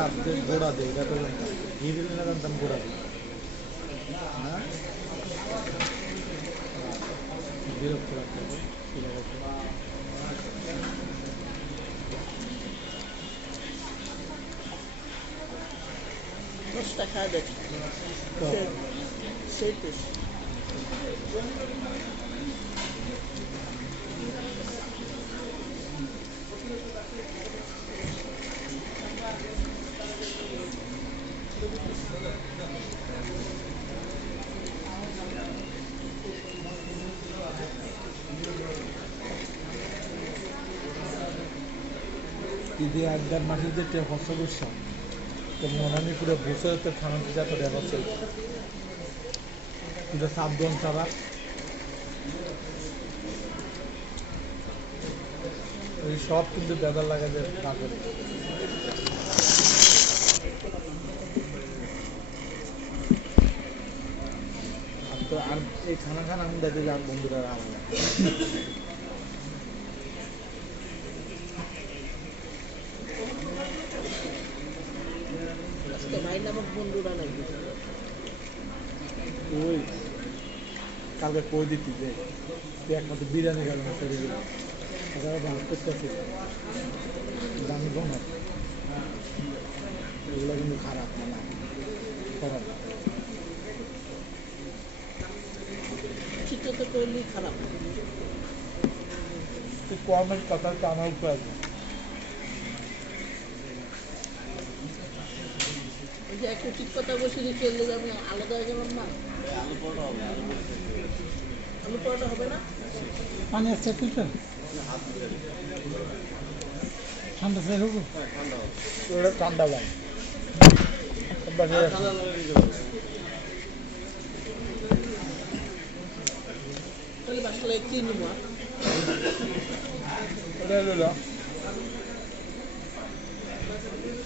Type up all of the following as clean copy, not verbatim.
subject গোড়া দেয় এটা তো ঘি দিলে না জানতাম গোড়া দিই হ্যাঁ বিরক্ত লাগতে হবে ঠিক আছে 10 টাকা দেখ সেইটা ঈদে একবার মাসের যে খরচ করছিলাম তো মনে পুরো বছর তো খানাতে যত ব্যবস্থা পুরো সাবধান ছাড়া ওই সব কিন্তু বেদার লাগাতে না করে তো আর এই খানা খানা আমি দেখে যান বন্ধুরা আমার ভাই নামক বন্ধুরা নাকি ওই কালকে কই দিতি যে তুই একমাত্র বিরিয়ানি গেল না শরীরে ওরা ভালো করতেছে দামি বন্ধ এগুলো কিন্তু খারাপ না খারাপ চিত্রতে করলেই খারাপ তুই কমের কথা তো আমার উপর আছে ওই যে একটা ঠিক কথা বসে দিয়ে চললে যাবে আলাদা হয়ে গেলাম না আলু পরোটা হবে না পানি আসছে ফিল্টার ঠান্ডা চাই হোক ওটা ঠান্ডা ভাই তাহলে বাসলে কি নিব ওটা লইল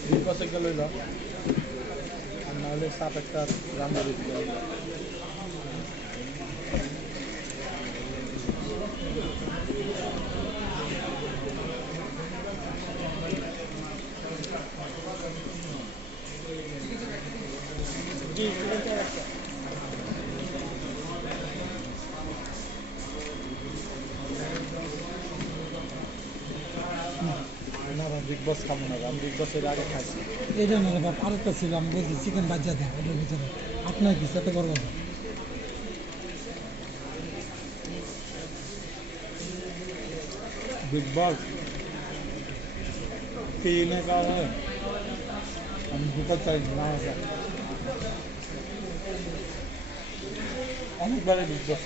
2% লইল আর নাহলে সাপ একটা রান্না দিতে জি না বিগ বস খাবো না আমি বিগ বসের আগে খাইছি এটা না বাপ আরেকটা ছিল আমি বলছি চিকেন বাজ্যা দেয় ওটার ভিতরে আপনার কি সাথে করবো না बिग बॉस पीने का है हमको पता ना है অনেকবারে বিগ বস